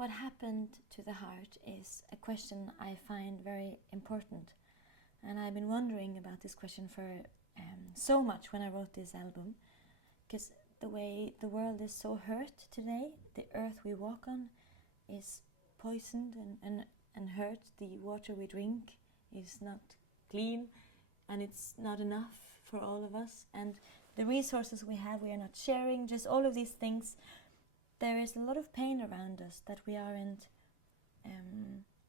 What happened to the heart is a question I find very important. And I've been wondering about this question for so much when I wrote this album. Because the way the world is so hurt today, the earth we walk on is poisoned and hurt. The water we drink is not clean, and it's not enough for all of us. And the resources we have, we are not sharing, just all of these things. There is a lot of pain around us that we aren't,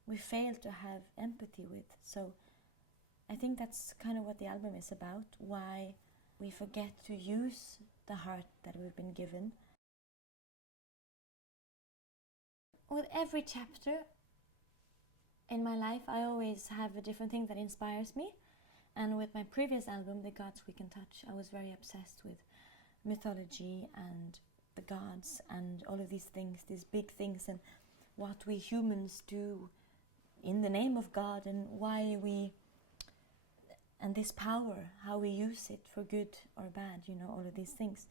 we fail to have empathy with. So I think that's kind of what the album is about, why we forget to use the heart that we've been given. With every chapter in my life, I always have a different thing that inspires me. And with my previous album, The Gods We Can Touch, I was very obsessed with mythology and the gods and all of these things, these big things, and what we humans do in the name of God, and why we, and this power, how we use it for good or bad, you know, all of these things.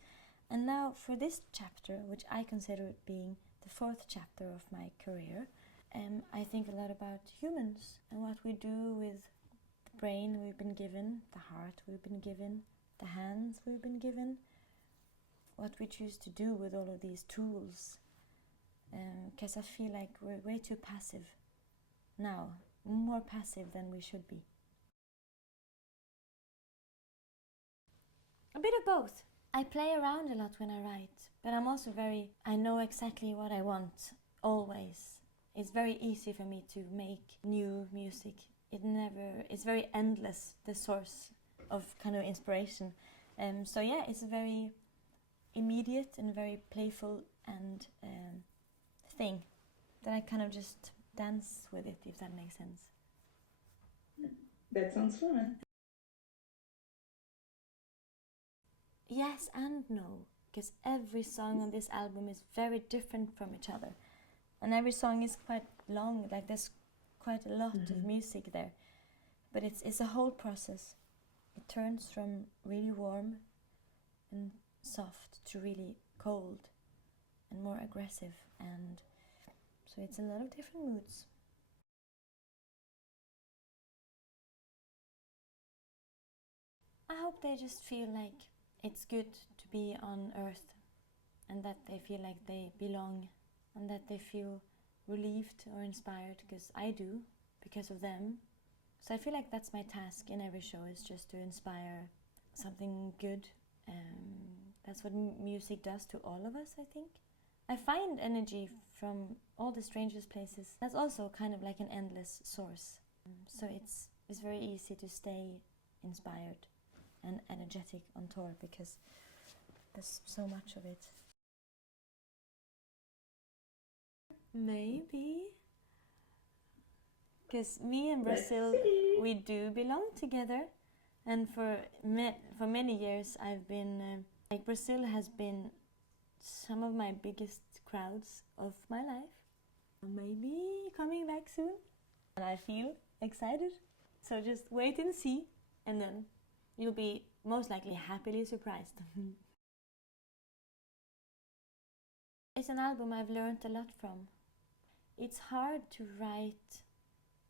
And now for this chapter, which I consider it being the fourth chapter of my career, I think a lot about humans and what we do with the brain we've been given, the heart we've been given, the hands we've been given, what we choose to do with all of these tools. Because I feel like we're way too passive now, more passive than we should be. A bit of both. I play around a lot when I write, but I'm also I know exactly what I want, always. It's very easy for me to make new music. It's very endless, the source of kind of inspiration. So yeah, it's very immediate and very playful and thing that I kind of just dance with it, if that makes sense. That sounds fun. Yes and no, because every song on this album is very different from each other. And every song is quite long, like there's quite a lot of music there. But it's a whole process. It turns from really warm and soft to really cold and more aggressive. And so it's a lot of different moods. I hope they just feel like it's good to be on Earth, and that they feel like they belong, and that they feel relieved or inspired, because I do, because of them. So I feel like that's my task in every show, is just to inspire something good. That's what music does to all of us, I think. I find energy from all the strangest places. That's also kind of like an endless source. So it's very easy to stay inspired and energetic on tour, because there's so much of it. Maybe. Because me and Brazil, we do belong together. And for many years I've been, Brazil has been some of my biggest crowds of my life. Maybe coming back soon. And I feel excited. So just wait and see, and then you'll be most likely happily surprised. It's an album I've learned a lot from. It's hard to write,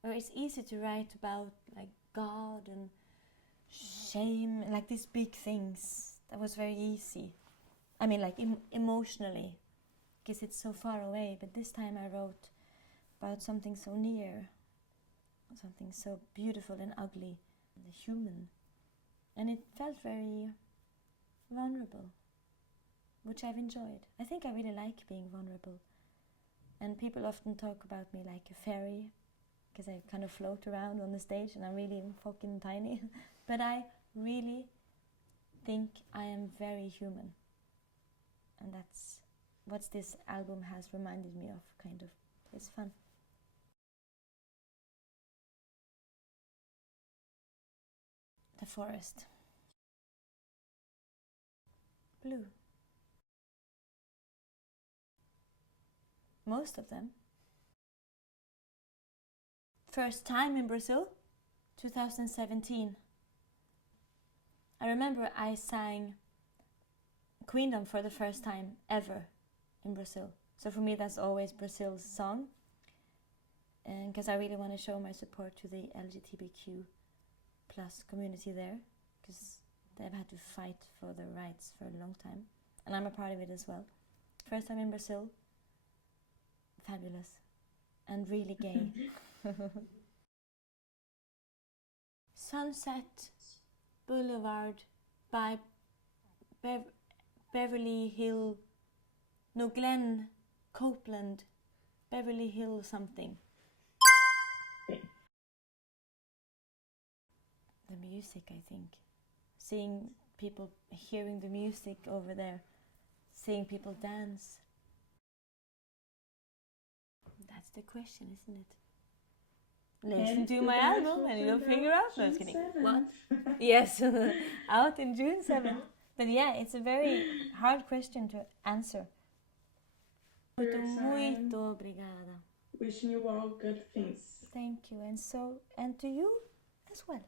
or it's easy to write about like God and shame, like these big things. That was very easy. I mean, like emotionally, because it's so far away. But this time I wrote about something so near, something so beautiful and ugly, the human. And it felt very vulnerable, which I've enjoyed. I think I really like being vulnerable. And people often talk about me like a fairy, because I kind of float around on the stage and I'm really fucking tiny. But I really think I am very human. And that's what this album has reminded me of, kind of. It's fun. The forest. Blue. Most of them. First time in Brazil, 2017. I remember I sang Queendom for the first time ever in Brazil. So for me, that's always Brazil's song, and because I really want to show my support to the LGBTQ plus community there, because they've had to fight for their rights for a long time, and I'm a part of it as well. First time in Brazil, fabulous, and really gay. Sunset Boulevard by Beverly Hill, no, Glen Copeland, Beverly Hill something. The music, I think. Seeing people, hearing the music over there, seeing people dance. That's the question, isn't it? Listen to my album and you'll figure out. No, I was kidding. What? Yes, out in June 7th. But yeah, it's a very hard question to answer. Muito obrigada. Wishing you all good things. Thank you, and to you as well.